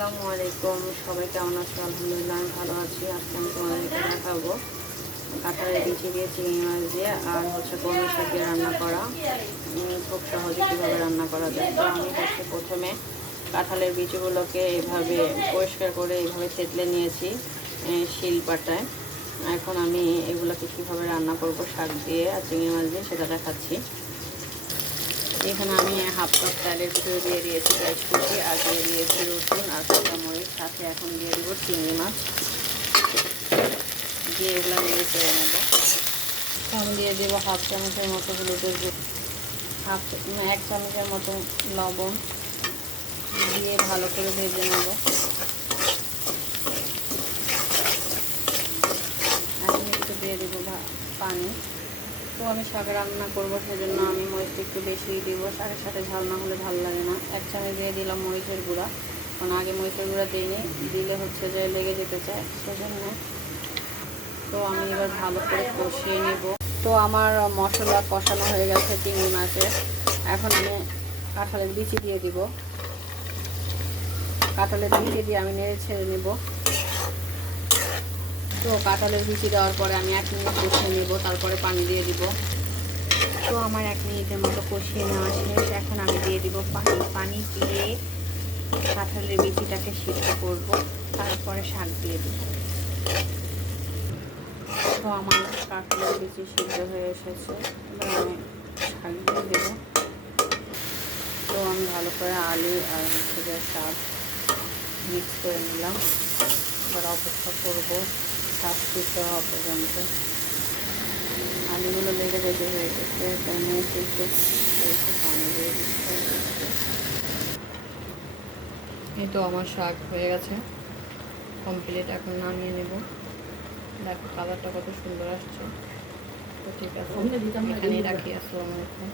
আসসালামু আলাইকুম, সবাই কেমন আছো? আলহামদুলিল্লাহ আমি ভালো আছি। আজকে আমি তোমাদেরকে দেখাবো কাঁঠালের বিচি দিয়ে চিংড়ি মাছ দিয়ে আর কলমি শাক দিয়ে রান্না করা খুব সহজে কীভাবে রান্না করা যায়। তো আমি প্রথমে কাঁঠালের বিচিগুলোকে এইভাবে পরিষ্কার করে এইভাবে থেতলে নিয়েছি শিলপাটায়। এখন আমি এগুলোকে কীভাবে রান্না করব শাক দিয়ে আর চিংড়ি মাছ দিয়ে সেটা দেখাচ্ছি। এখানে আমি হাফ কাপ চালের ভিতরে দিয়ে দিয়েছি পেঁয়াজ কুচি আর দিয়ে দিয়েছি রসুন আর কাঁচামরিচ, সাথে এখন দিয়ে দেবো চিংড়ি মাছ দিয়ে এগুলো নেড়ে চেড়ে নেব। আমি দিয়ে দেবো হাফ চামচের মতো হলুদের গুঁড়ো, এক চামচের মতো লবণ দিয়ে ভালো করে ভেজে নেব। এখন একটু দিয়ে দেবো পানি। তো আমি শাক রান্না করবো, সেজন্য আমি মরিচটা একটু বেশি দিব, শাকের সাথে ঝাল না হলে ভালো লাগে না। এক চামচ দিয়ে দিলাম মরিচের গুঁড়া, কারণ আগে মরিচের গুঁড়া দিইনি, দিলে যে লেগে যেতে চায় সেজন্য। তো আমি এবার ভালো করে কষিয়ে নেব। তো আমার মশলা কষানো হয়ে গেছে চিংড়ি মাছের। এখন আমি কাঁঠালের বিচি দিয়ে দিব। কাঁঠালের বিচি দিয়ে আমি নেড়ে ছেড়ে নেব। তো কাঁঠালের বিচি দেওয়ার পরে আমি 1 মিনিট কষিয়ে নেব, তারপরে পানি দিয়ে দিব। তো আমার 1 মিনিটের মতো কষিয়ে নেওয়া শেষ। এখন আমি দিয়ে দিব পানি দিয়ে কাঁঠালের বিচিটাকে সিদ্ধ করব, তারপরে শাক দিয়ে দিব। তো আমার কাঁঠালের বিচি সিদ্ধ হয়ে এসেছে, এবার আমি শাক দিয়ে দেব। তো আমি ভালো করে আলু আর শাক মিক্স করে নিলাম। এবার অপেক্ষা করবো শাক সিদ্ধ হওয়া পর্যন্ত। আলুগুলো লেগে যেতে হয়ে গেছে, তাই একটু পানি দিয়ে দিতে। এই তো আমার শাক হয়ে গেছে কমপ্লিট। এখন নামিয়ে নেব। দেখো কালারটা কত সুন্দর আসছে। তো ঠিক আছে, এখানেই রাখি। আসসালামু আলাইকুম।